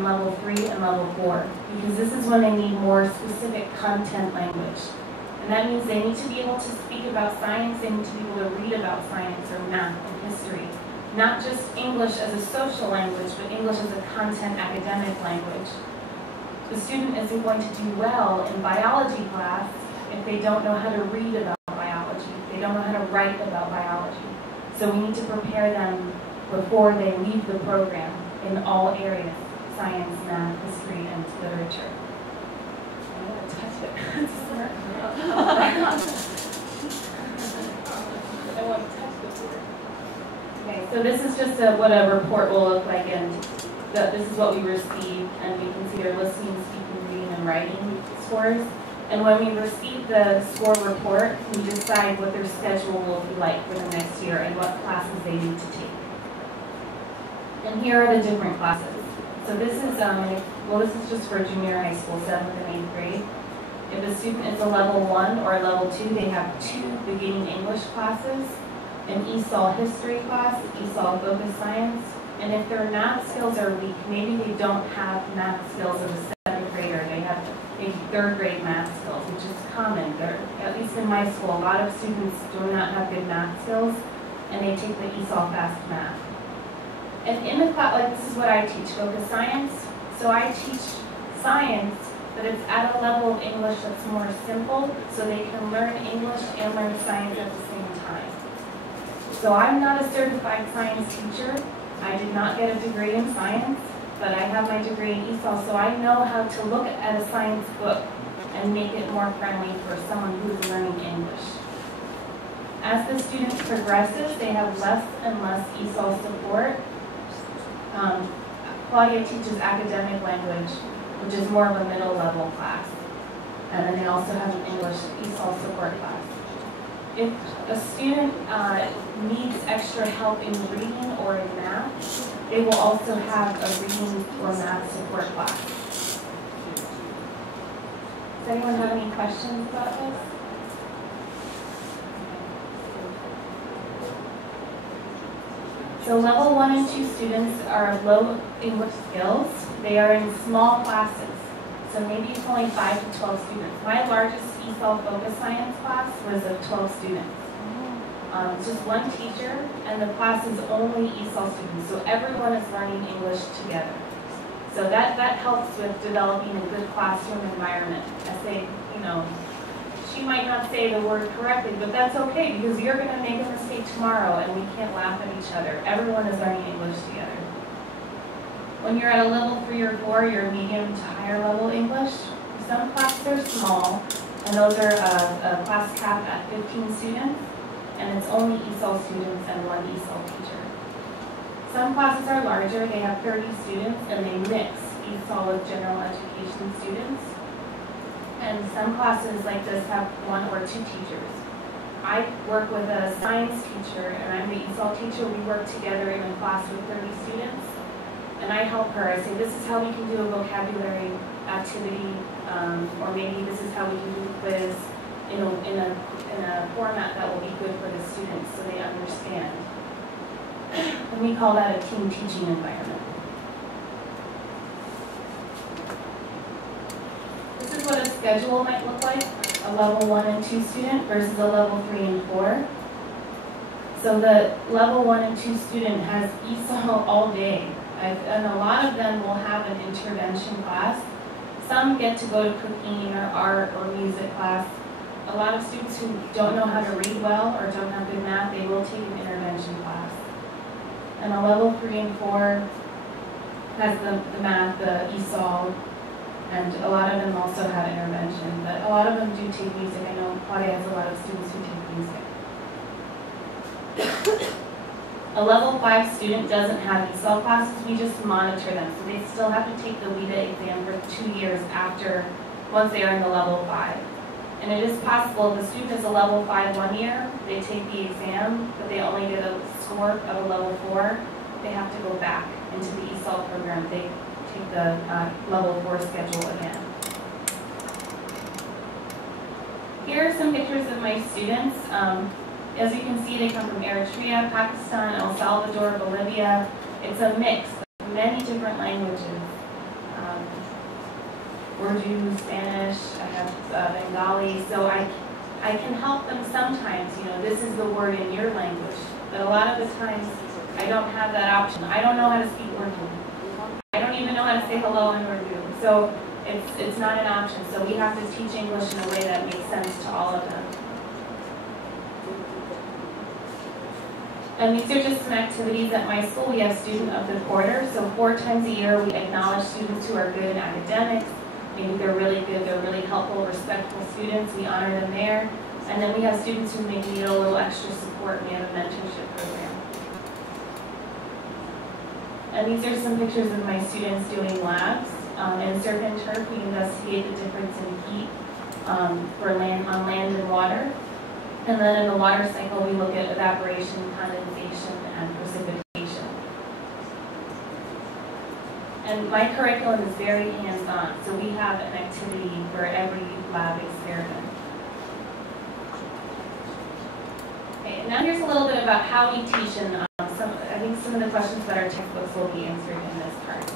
in level 3 and level 4, because this is when they need more specific content language. And that means they need to be able to speak about science, they need to be able to read about science or math and history. Not just English as a social language, but English as a content academic language. The student isn't going to do well in biology class if they don't know how to read about biology, if they don't know how to write about biology. So we need to prepare them before they leave the program in all areas, science, math, history, and literature. I'm going to touch it. I want to touch the board. Okay, so this is just what a report will look like, and this is what we receive, and we can see their listening, speaking, reading, and writing scores. And when we receive the score report, we decide what their schedule will be like for the next year and what classes they need to take. And here are the different classes. So this is, this is just for junior high school, 7th and 8th grade. If a student is a level 1 or a level 2, they have 2 beginning English classes, an ESOL history class, ESOL focus science, and if their math skills are weak, maybe they don't have math skills as a 7th grader, they have maybe 3rd grade math skills, which is common. At least in my school, a lot of students do not have good math skills, and they take the ESOL fast math. And in the class, like this is what I teach, focus science. So I teach science, but it's at a level of English that's more simple, so they can learn English and learn science at the same time. So I'm not a certified science teacher. I did not get a degree in science, but I have my degree in ESOL, so I know how to look at a science book and make it more friendly for someone who is learning English. As the student progresses, they have less and less ESOL support. Claudia teaches academic language, which is more of a middle level class. And then they also have an English ESOL support class. If a student needs extra help in reading or in math, they will also have a reading or math support class. Does anyone have any questions about this? So level 1 and 2 students are of low English skills. They are in small classes. So maybe it's only 5 to 12 students. My largest ESOL focus science class was of 12 students. It's just one teacher, and the class is only ESOL students. So everyone is learning English together. So that helps with developing a good classroom environment. I say, she might not say the word correctly, but that's okay, because you're going to make a mistake tomorrow, and we can't laugh at each other. Everyone is learning English together. When you're at a level 3 or 4, you're medium to higher level English. Some classes are small, and those are a class cap at 15 students, and it's only ESOL students and one ESOL teacher. Some classes are larger, they have 30 students, and they mix ESOL with general education students. And some classes like this have 1 or 2 teachers. I work with a science teacher, and I'm the ESOL teacher. We work together in a class with 30 students. And I help her. I say, this is how we can do a vocabulary activity, or maybe this is how we can do a quiz in a format that will be good for the students so they understand. And we call that a team teaching environment. This is what a schedule might look like, a level 1 and 2 student versus a level 3 and 4. So the level 1 and 2 student has ESOL all day. And a lot of them will have an intervention class. Some get to go to cooking or art or music class. A lot of students who don't know how to read well or don't have good math, they will take an intervention class. And a level 3 and 4 has the math, the ESOL, and a lot of them also have intervention. But a lot of them do take music. I know Claudia has a lot of students who take music. A level 5 student doesn't have ESOL classes, we just monitor them. So they still have to take the WIDA exam for 2 years once they are in the level 5. And it is possible if a student is a level 5 1 year, they take the exam, but they only get a score of a level 4, they have to go back into the ESOL program. They take the level 4 schedule again. Here are some pictures of my students. As you can see, they come from Eritrea, Pakistan, El Salvador, Bolivia. It's a mix of many different languages. Urdu, Spanish, I have Bengali, so I can help them sometimes, you know, this is the word in your language, but a lot of the times I don't have that option. I don't know how to speak Urdu. I don't even know how to say hello in Urdu, so it's not an option, so we have to teach English in a way that makes sense to all of them. And these are just some activities at my school. We have Student of the Quarter, so 4 times a year we acknowledge students who are good in academics. Maybe they're really good, they're really helpful, respectful students. We honor them there. And then we have students who maybe need a little extra support. We have a mentorship program. And these are some pictures of my students doing labs. In surf and turf, we investigate the difference in heat on land and water. And then in the water cycle, we look at evaporation, condensation, and precipitation. And my curriculum is very hands-on, so we have an activity for every lab experiment. Okay, now here's a little bit about how we teach, and I think some of the questions about our textbooks will be answered in this part.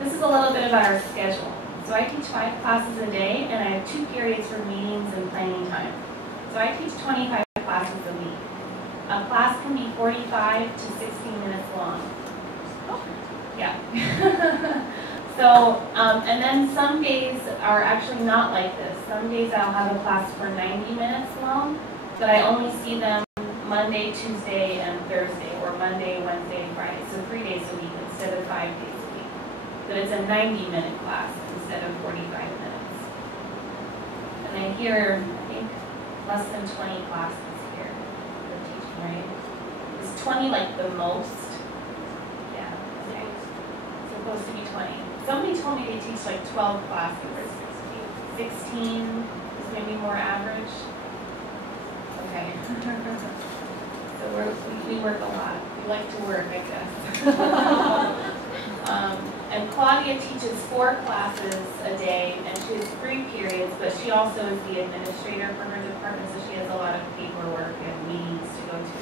This is a little bit about our schedule. So I teach 5 classes a day, and I have 2 periods for meetings and planning time. So I teach 25 classes a week. A class can be 45 to 60 minutes long. Yeah. So, and then some days are actually not like this. Some days I'll have a class for 90 minutes long, but I only see them Monday, Tuesday, and Thursday, or Monday, Wednesday, and Friday. So 3 days a week instead of 5 days a week. But it's a 90-minute class instead of 45 minutes. And then here, I think less than 20 classes here for teaching, right? Is 20 like the most? Yeah, okay. It's supposed to be 20. Somebody told me they teach like 12 classes or 16 is maybe more average. Okay. So we work a lot. We like to work, I guess. And Claudia teaches 4 classes a day, and she has 3 periods, but she also is the administrator for her department, so she has a lot of paperwork and meetings to go to.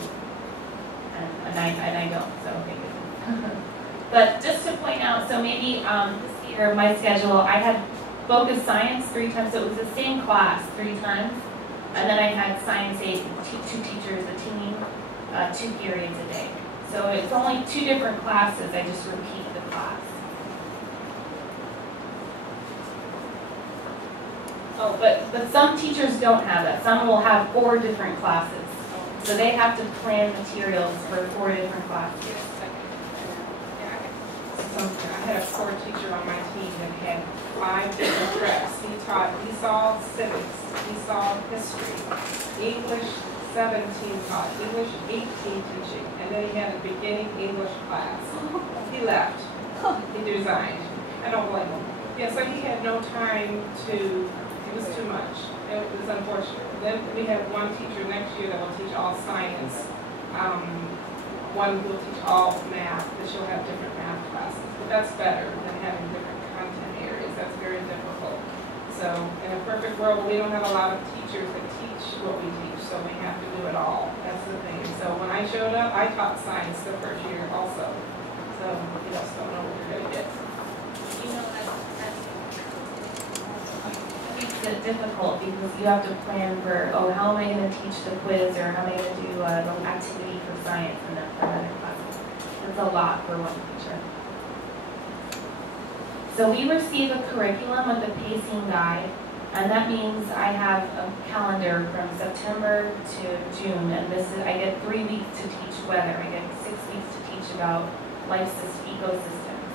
And I don't, so okay, good. But just to point out, so maybe this year, my schedule, I had focus science 3 times, so it was the same class 3 times, and then I had science 8, 2 teachers, a team, 2 periods a day. So it's only 2 different classes, I just repeat the class. Oh, but some teachers don't have that. Some will have 4 different classes. So they have to plan materials for 4 different classes. So I had a core teacher on my team that had 5 different tracks. He saw civics, he saw history, English 17 taught, English 18 teaching, and then he had a beginning English class. He left. He resigned. I don't blame him. Yeah, so he had no time to. It was too much. It was unfortunate. Then we have 1 teacher next year that will teach all science. One will teach all math, but she'll have different math classes. But that's better than having different content areas. That's very difficult. So in a perfect world, we don't have a lot of teachers that teach what we teach, so we have to do it all. That's the thing. So when I showed up, I taught science the first year also. So you just don't know what you're going to get. You know, makes it difficult because you have to plan for, oh, how am I going to teach the quiz, or how am I going to do the activity for science and then for another class. It's a lot for one teacher. So we receive a curriculum with a pacing guide, and that means I have a calendar from September to June, and I get 3 weeks to teach weather. I get 6 weeks to teach about life ecosystems,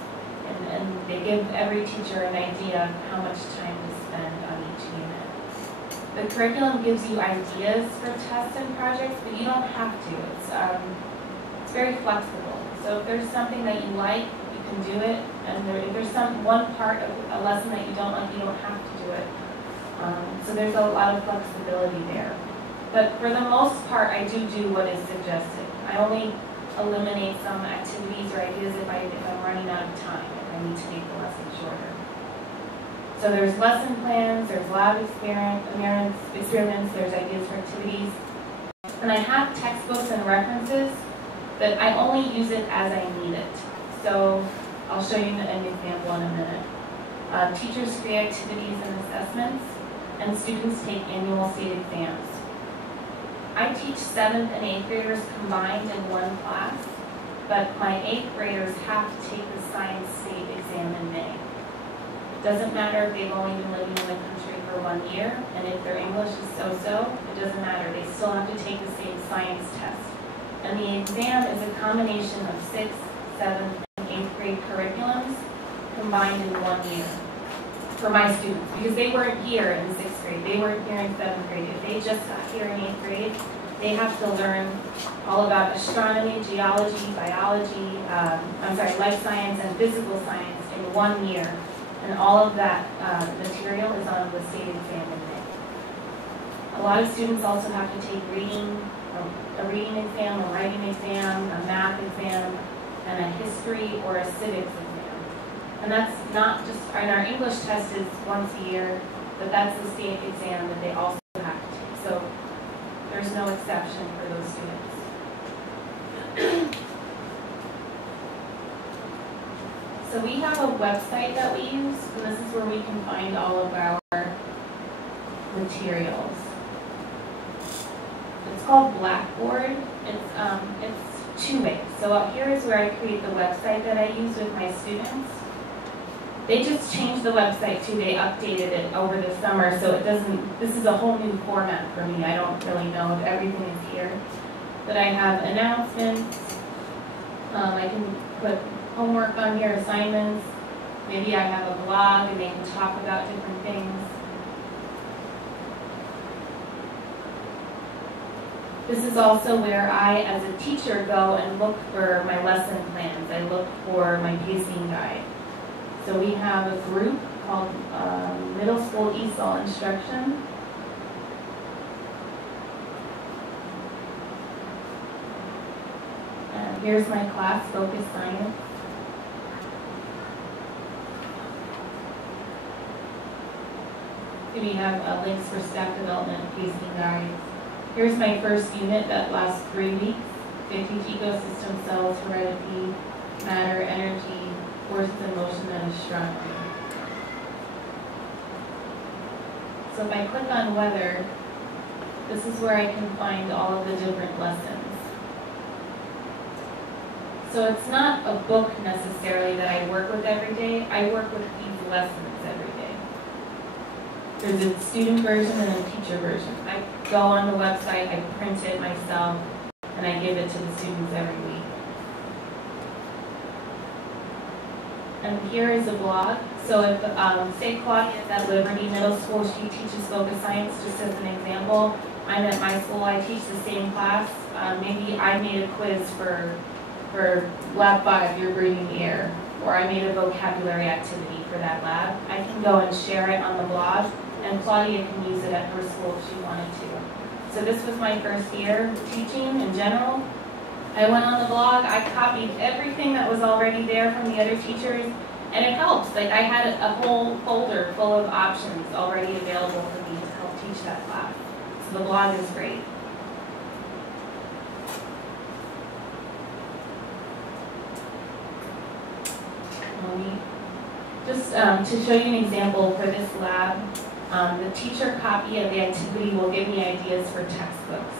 and they give every teacher an idea of how much time to spend on each unit. The curriculum gives you ideas for tests and projects, but you don't have to. It's very flexible. So if there's something that you like, you can do it, and if there's one part of a lesson that you don't like, you don't have to do it. So there's a lot of flexibility there. But for the most part, I do what is suggested. I only eliminate some activities or ideas if I'm running out of time, if I need to make the lesson shorter. So there's lesson plans, there's lab experiments, there's ideas for activities. And I have textbooks and references, but I only use it as I need it. So I'll show you an example in a minute. Teachers create activities and assessments, and students take annual state exams. I teach 7th and 8th graders combined in one class, but my 8th graders have to take the science state exam in May. Doesn't matter if they've only been living in the country for 1 year, and if their English is so-so, it doesn't matter. They still have to take the same science test. And the exam is a combination of 6th, 7th, and 8th grade curriculums combined in 1 year for my students, because they weren't here in 6th grade, they weren't here in 7th grade. If they just got here in 8th grade, they have to learn all about astronomy, geology, biology, life science and physical science in 1 year. And all of that material is on the state exam in May. A lot of students also have to take a reading exam, a writing exam, a math exam, and a history or a civics exam. And that's not just, and our English test is once a year, but that's the state exam that they also have to take. So there's no exception for those students. So we have a website that we use, and this is where we can find all of our materials. It's called Blackboard. It's two ways. So up here is where I create the website that I use with my students. They just changed the website too. They updated it over the summer, so this is a whole new format for me. I don't really know if everything is here. But I have announcements. I can put homework on here, assignments. Maybe I have a blog and they can talk about different things. This is also where I, as a teacher, go and look for my lesson plans. I look for my pacing guide. So we have a group called Middle School ESOL Instruction. And here's my class, Focus Science. We have links for staff development, pacing guides. Here's my first unit that lasts 3 weeks. They teach ecosystem, cells, heredity, matter, energy, forces in motion, and astronomy. So if I click on weather, this is where I can find all of the different lessons. So it's not a book necessarily that I work with every day. I work with these lessons every day. There's a student version and a teacher version. I go on the website, I print it myself, and I give it to the students every week. And here is a blog. So if, say Claudia is at Liberty Middle School, she teaches Focus Science, just as an example. I'm at my school, I teach the same class. Maybe I made a quiz for Lab 5, you're breathing air, or I made a vocabulary activity for that lab. I can go and share it on the blog, and Claudia can use it at her school if she wanted to. So this was my first year teaching in general. I went on the blog, I copied everything that was already there from the other teachers, and it helps. Like I had a whole folder full of options already available for me to help teach that class. So the blog is great. Just to show you an example for this lab, the teacher copy of the activity will give me ideas for textbooks.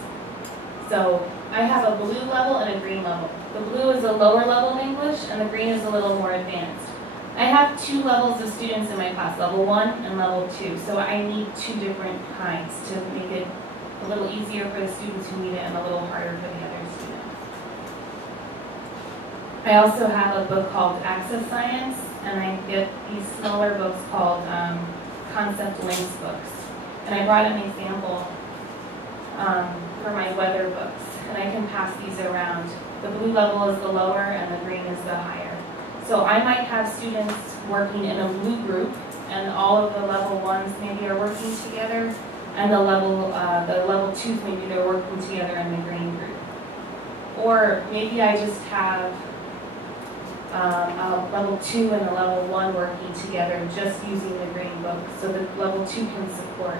So I have a blue level and a green level. The blue is a lower level in English and the green is a little more advanced. I have 2 levels of students in my class, level 1 and level 2. So I need 2 different kinds to make it a little easier for the students who need it and a little harder for the other students. I also have a book called Access Science, and I get these smaller books called Concept Links books. And I brought an example for my weather books, and I can pass these around. The blue level is the lower and the green is the higher. So I might have students working in a blue group, and all of the level 1s maybe are working together, and the level 2s maybe they're working together in the green group. Or maybe I just have a level 2 and a level 1 working together just using the green book so that level 2 can support.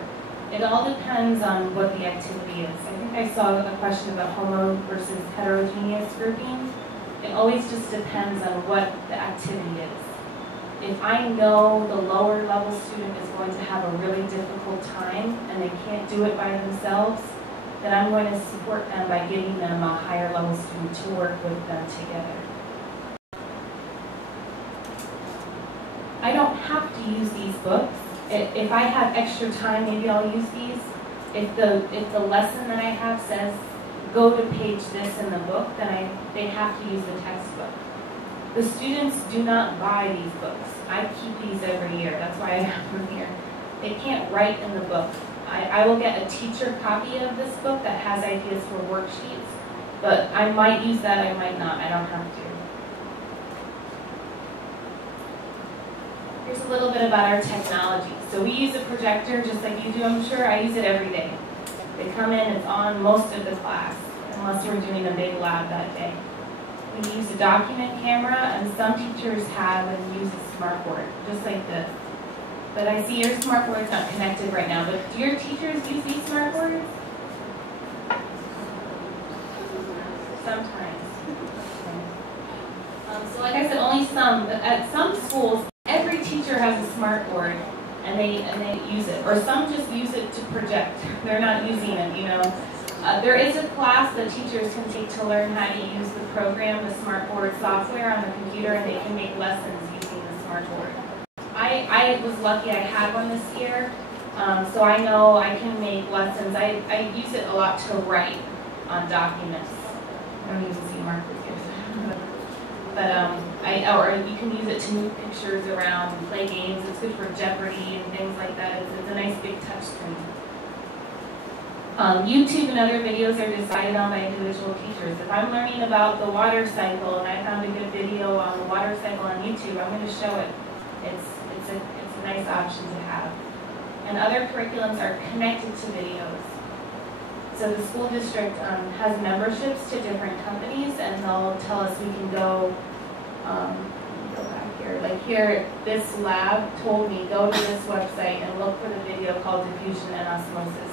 It all depends on what the activity is. I think I saw a question about homo versus heterogeneous grouping. It always just depends on what the activity is. if I know the lower level student is going to have a really difficult time and they can't do it by themselves, then I'm going to support them by giving them a higher level student to work with them together. I don't have to use these books. If I have extra time, maybe I'll use these. If the lesson that I have says, go to page this in the book, then they have to use the textbook. The students do not buy these books. I keep these every year. That's why I have them here. They can't write in the book. I will get a teacher copy of this book that has ideas for worksheets, but I might use that, I might not. I don't have to. Here's a little bit about our technology. So we use a projector just like you do, I'm sure. I use it every day. They come in, it's on most of the class, unless we're doing a big lab that day. We use a document camera, and some teachers have and use a smartboard, just like this. But I see your smartboard's not connected right now, but do your teachers use these smartboards? Sometimes. So like I said, only some, but at some schools, every teacher has a smartboard and they use it. Or some just use it to project. They're not using it, you know. There is a class that teachers can take to learn how to use the program, the smartboard software on the computer, and they can make lessons using the smartboard. I was lucky I had one this year, so I know I can make lessons. I use it a lot to write on documents. I don't even see markers here. But or you can use it to move pictures around and play games. It's good for Jeopardy and things like that. It's a nice big touch screen. YouTube and other videos are decided on by individual teachers. If I'm learning about the water cycle and I found a good video on the water cycle on YouTube, I'm going to show it. It's a nice option to have. And other curriculums are connected to videos. So the school district has memberships to different companies, and they'll tell us we can go, go back here. Like here, this lab told me, go to this website and look for the video called Diffusion and Osmosis.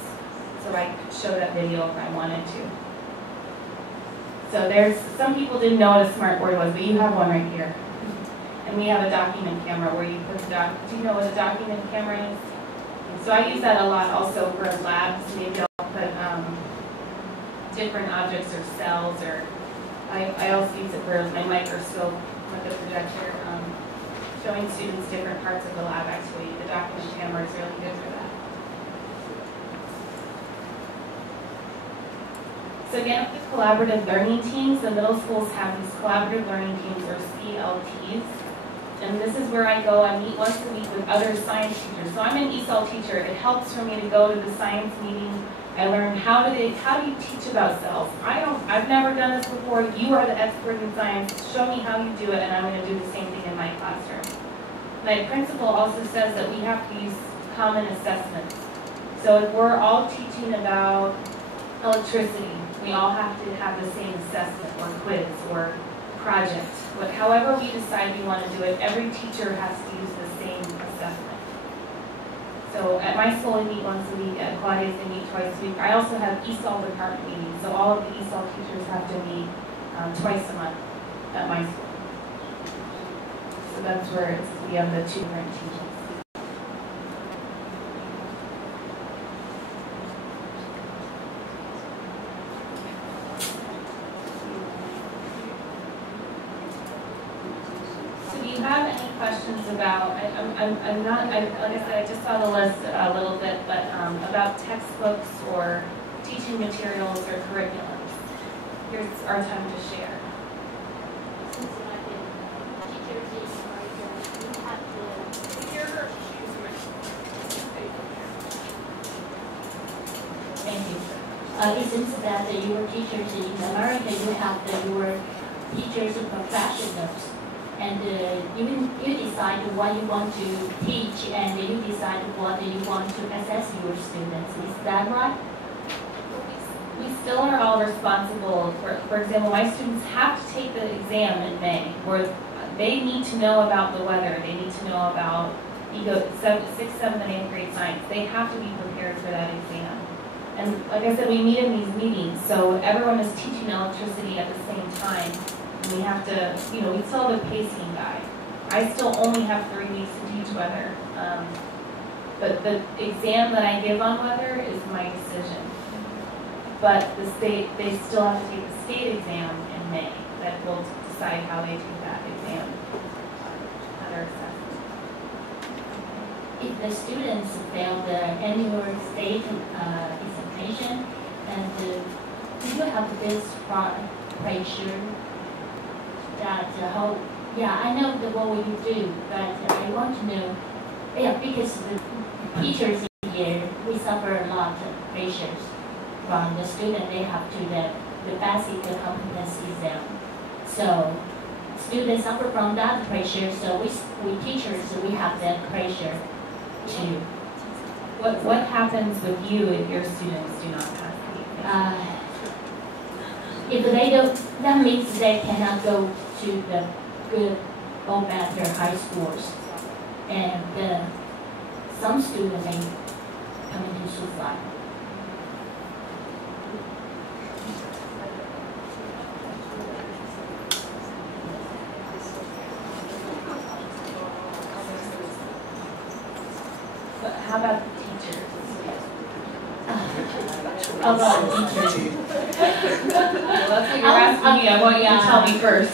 So I could show that video if I wanted to. So some people didn't know what a smartboard was, but you have one right here. And we have a document camera where you put the do you know what a document camera is? So I use that a lot also for labs. Maybe I'll put different objects or cells, or I also use it for my microscope with the projector, showing students different parts of the lab actually. The document camera is really good for that. So again, with the collaborative learning teams, the middle schools have these collaborative learning teams, or CLTs. And this is where I go. I meet once a week with other science teachers. So I'm an ESOL teacher. It helps for me to go to the science meeting. I learn how do you teach about cells. I've never done this before. You are the expert in science. Show me how you do it, and I'm going to do the same thing in my classroom. My principal also says that we have to use common assessments. So if we're all teaching about electricity, we all have to have the same assessment or quiz or project. But however we decide we want to do it, every teacher has to use the same assessment. So at my school we meet once a week, at Claudia's we meet twice a week. I also have ESOL department meetings, so all of the ESOL teachers have to meet twice a month at my school. So that's where we have the two different teachers. Have any questions about, I'm not, like I said, I just saw the list a little bit, but about textbooks or teaching materials or curriculums. Here's our time to share. Since I've been teachers in America, we have to... Thank you. It seems that your teachers in America, you have your teachers professionals. And you decide what you want to teach, and you decide what you want to assess your students. Is that right? We still are all responsible. For example, my students have to take the exam in May, where they need to know about the weather. They need to know about 6th, 7th, and 8th grade science. They have to be prepared for that exam. And like I said, we meet in these meetings, so everyone is teaching electricity at the same time. We have to, we still have a pacing guide. I still only have 3 weeks to teach weather. But the exam that I give on weather is my decision. But the state, they still have to take the state exam in May that will decide how they take that exam. Other assessment. If the students fail the annual state examination, and do you have this pressure that yeah, I know what will you do, but I want to know, yeah, because the teachers here, we suffer a lot of pressures from the student. They have to the basic competency exam. So students suffer from that pressure, so we teachers, we have that pressure too. What happens with you if your students do not pass the exam? If they don't, that means they cannot go to the good or better high schools. And some students may come into suicide. But how about the teachers? How about the teachers? Well, that's what you're asking me. I want you to tell me first.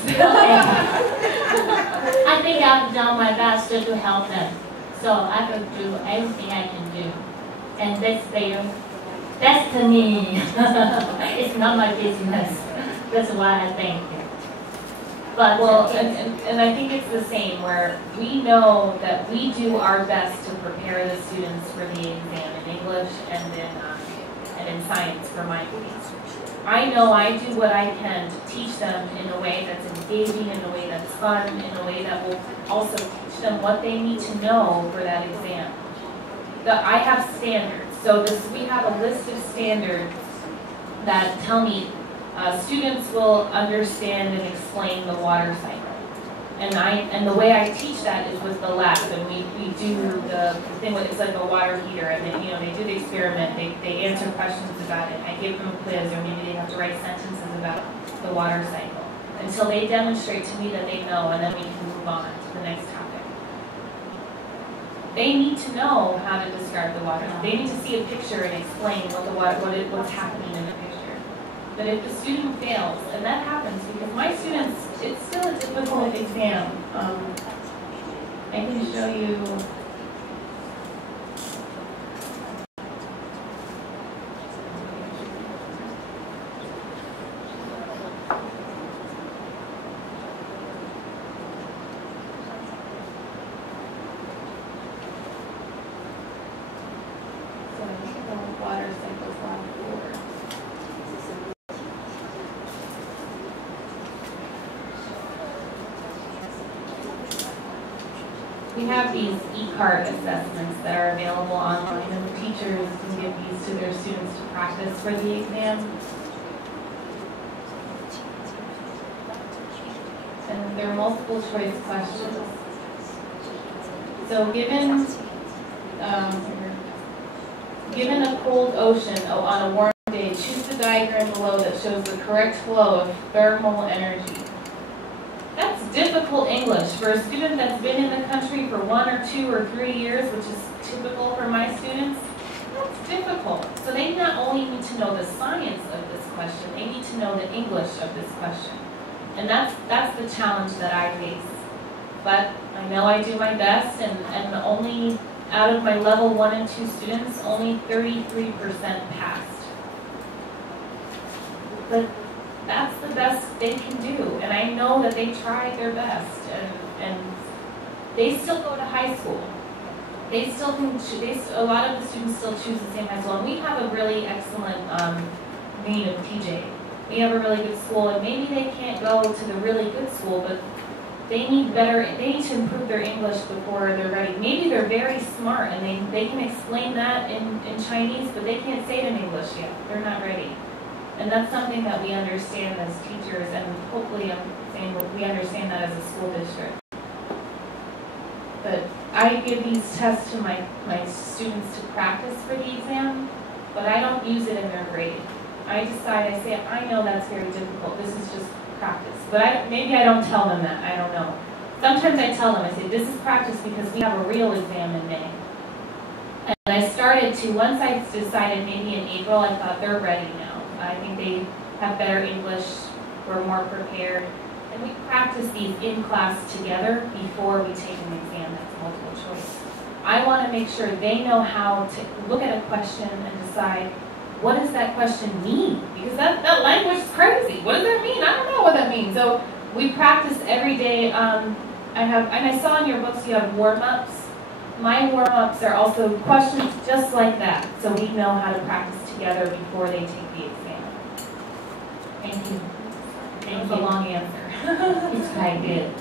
I think I've done my best to help them. So I will do everything I can do. And that's their destiny. It's not my business. That's what I think. But well, and I think it's the same, where we know that we do our best to prepare the students for the exam in English and in science for my case. I know I do what I can to teach them in a way that's engaging, in a way that's fun, in a way that will also teach them what they need to know for that exam. I have standards. So we have a list of standards that tell me students will understand and explain the water cycle. And the way I teach that is with the lab, and we do the thing with, it's like a water heater, and then, you know, they do the experiment, they answer questions about it, I give them a quiz, or maybe they have to write sentences about the water cycle, until they demonstrate to me that they know, and then we can move on to the next topic. They need to know how to describe the water. They need to see a picture and explain what's happening in the picture. But if the student fails, and that happens because my students, it's still a difficult exam. I can show you. So I think the water cycle is on 4. We have these e-card assessments that are available online, and the teachers can give these to their students to practice for the exam. And they're multiple choice questions. So given a cold ocean on a warm day, choose the diagram below that shows the correct flow of thermal energy. That's difficult English for a student that's been in the country for 1 or 2 or 3 years, which is typical for my students. That's difficult. So they not only need to know the science of this question, they need to know the English of this question. And that's the challenge that I face. But I know I do my best, and only out of my level 1 and 2 students, only 33% passed. But that's the best they can do, and I know that they tried their best, and they still go to high school. They still can. A lot of the students still choose the same high school, and we have a really excellent vein of TJ. We have a really good school, and maybe they can't go to the really good school, but they need to improve their English before they're ready. Maybe they're very smart, and they can explain that in Chinese, but they can't say it in English yet. They're not ready. And that's something that we understand as teachers, and hopefully I'm saying we understand that as a school district. But I give these tests to my students to practice for the exam, but I don't use it in their grade. I say, I know that's very difficult, this is just practice. But maybe I don't tell them that, I don't know. sometimes I tell them, I say, this is practice because we have a real exam in May. And I started to, once I decided maybe in April, I thought they're ready now. I think they have better English, we're more prepared. And we practice these in class together before we take an exam that's multiple choice. I want to make sure they know how to look at a question and decide, what does that question mean? Because that language is crazy. What does that mean? I don't know what that means. So we practice every day. And I saw in your books you have warm-ups. My warm-ups are also questions just like that, so we know how to practice together before they take the exam. Thank you. That was a long answer. It's quite good.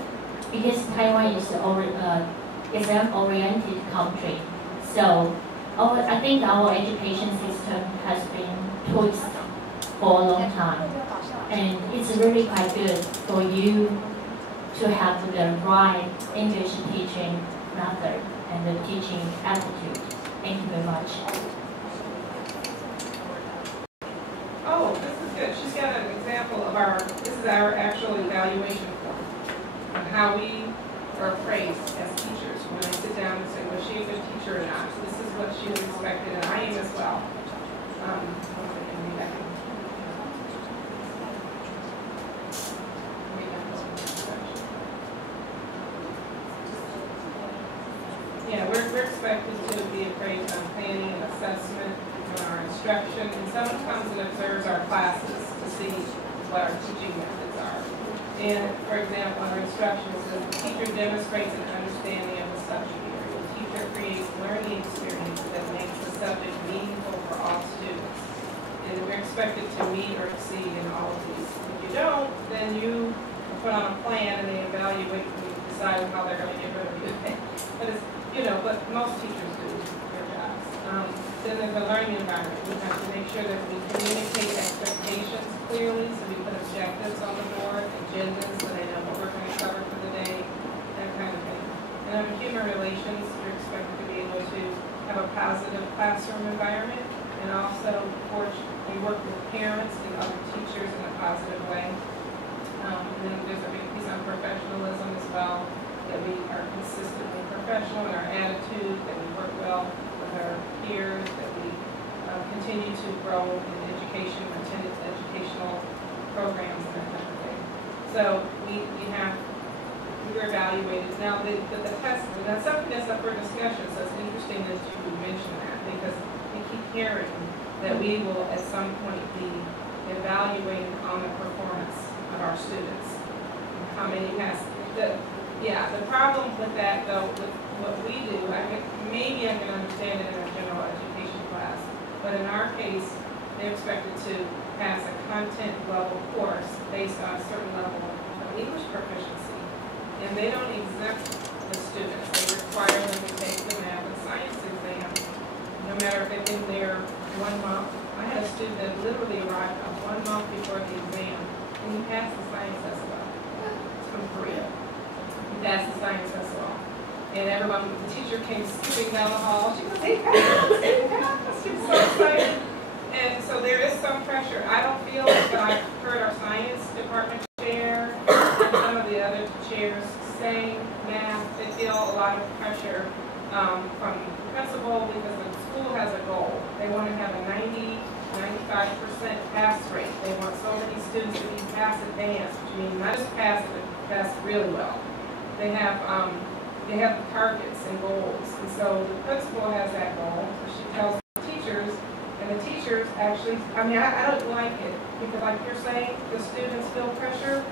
Because Taiwan is an exam-oriented country. So I think our education system has been tweaked for a long time. And it's really quite good for you to have the right English teaching method and the teaching attitude. Thank you very much. Oh, this is good. She's got an example of this is our actual evaluation form of how we are appraised as teachers. When I sit down and say, was she a good teacher or not? This is what she was expected, and I am as well. Yeah, we're expected to be appraised on planning and assessment and our instruction, and someone comes and observes our classes to see what our teaching methods are. And for example, our instruction says the teacher demonstrates an understanding of the subject area. The teacher creates learning experiences that makes the subject meaningful for all students. And we're expected to meet or exceed in all of these. If you don't, then you put on a plan and they evaluate and decide how they're going to get rid of you. But most teachers do their jobs. Then there's a learning environment. We have to make sure that we communicate expectations clearly, so we put objectives on the board, agendas, so they know what we're going to cover for the day, that kind of thing. And under human relations, we're expected to be able to have a positive classroom environment, and also, of course, we work with parents and other teachers in a positive way. And then there's a big piece on professionalism as well, that we are consistently professional in our attitude, that we work well with our peers, that we continue to grow in education, attend educational programs and that kind of thing. So we're evaluated. Now the test, and that's something that's up for discussion, so it's interesting that you mention that, because we keep hearing that we will at some point be evaluated on the performance of our students. How many has the problem with that, though, with what we do, maybe I can understand it in a general education class, but in our case, they're expected to pass a content level course based on a certain level of English proficiency. And they don't exempt the students. They require them to take the math and science exam, no matter if they've been there 1 month. I had a student that literally arrived 1 month before the exam, and he passed the science as well. It's from Korea. That's the science as well. And everyone, the teacher came skipping down the hall. She was, hey, she was so excited. And so there is some pressure. I don't feel it, but I've heard our science department chair and some of the other chairs saying math. They feel a lot of pressure from the principal, because the school has a goal. They want to have a 90–95% pass rate. They want so many students to be pass advanced, which means not just pass it, but pass really well. They have targets and goals, and so the principal has that goal. So she tells the teachers, and the teachers actually, I don't like it, because like you're saying, the students feel pressure.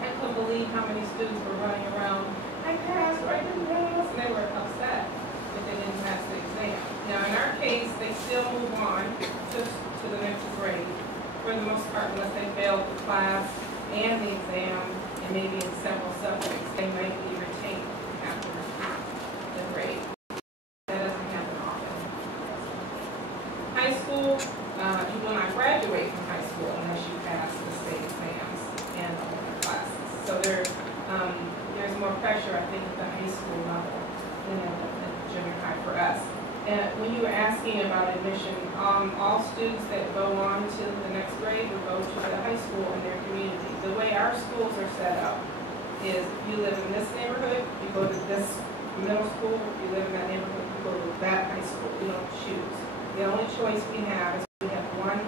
I couldn't believe how many students were running around, I passed or I didn't pass, and they were upset if they didn't pass the exam. Now in our case, they still move on to the next grade, for the most part, unless they failed the class and the exam, and maybe in several subjects, they might be retained after the grade. That doesn't happen often. High school, you will not graduate from high school unless you pass the state exams and all of the classes. So there's more pressure, I think, at the high school level than at the junior high for us. And when you were asking about admission, all students that go on to the next grade will go to the high school in their community. The way our schools are set up, is if you live in this neighborhood, you go to this middle school. If you live in that neighborhood, you go to that high school. We don't choose. The only choice we have is we have one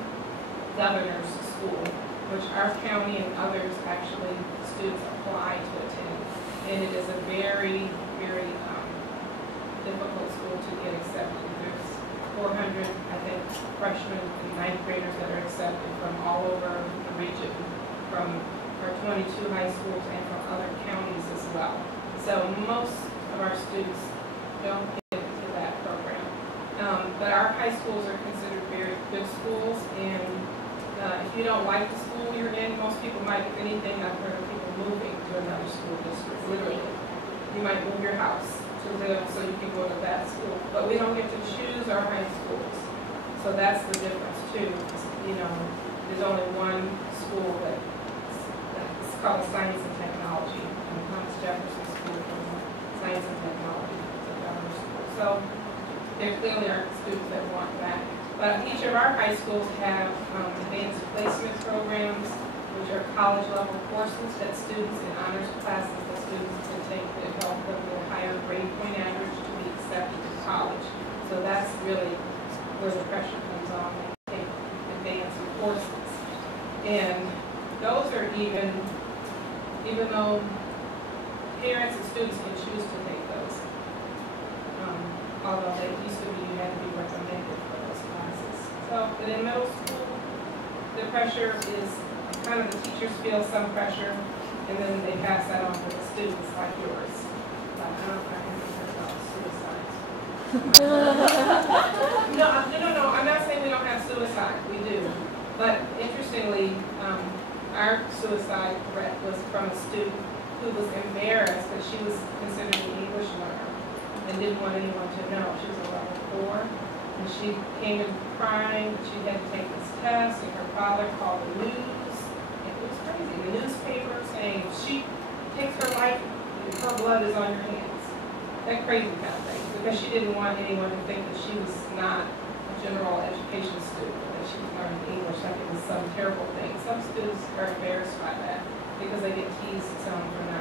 governor's school, which our county and others actually students apply to attend. And it is a very, very difficult school to get accepted. There's 400, I think, freshmen and ninth graders that are accepted from all over the region, from our 22 high schools and from other counties as well. So most of our students don't get into that program. But our high schools are considered very good schools, and if you don't like the school you're in, most people might, if anything, I've heard of people moving to another school district, literally. You might move your house to live so you can go to that school. But we don't get to choose our high schools. So that's the difference too. You know, there's only one school that's called Science and Technology, and Thomas Jefferson School for Science and Technology. It's a government school. So there clearly are students that want that. But each of our high schools have advanced placement programs, which are college-level courses that students in honors classes that students can take to help them with a higher grade point average to be accepted to college. So that's really where the pressure comes on when you take advanced courses. And those are even though parents and students can choose to take those. Although they used to be, you had to be recommended for those classes. So, but in middle school, the pressure is kind of the teachers feel some pressure, and then they pass that on to the students like yours. Like, I haven't heard about suicides. No, I'm not saying we don't have suicide. We do. But interestingly, our suicide threat was from a student who was embarrassed that she was considered an English learner and didn't want anyone to know. She was a level 4, and she came in crying. She had to take this test, and her father called the news. It was crazy. The newspaper saying she takes her life, her blood is on your hands. That crazy kind of thing, because she didn't want anyone to think that she was not a general education student, that she was learning English, like it was some terrible thing. Some students are embarrassed by that because they get teased some for not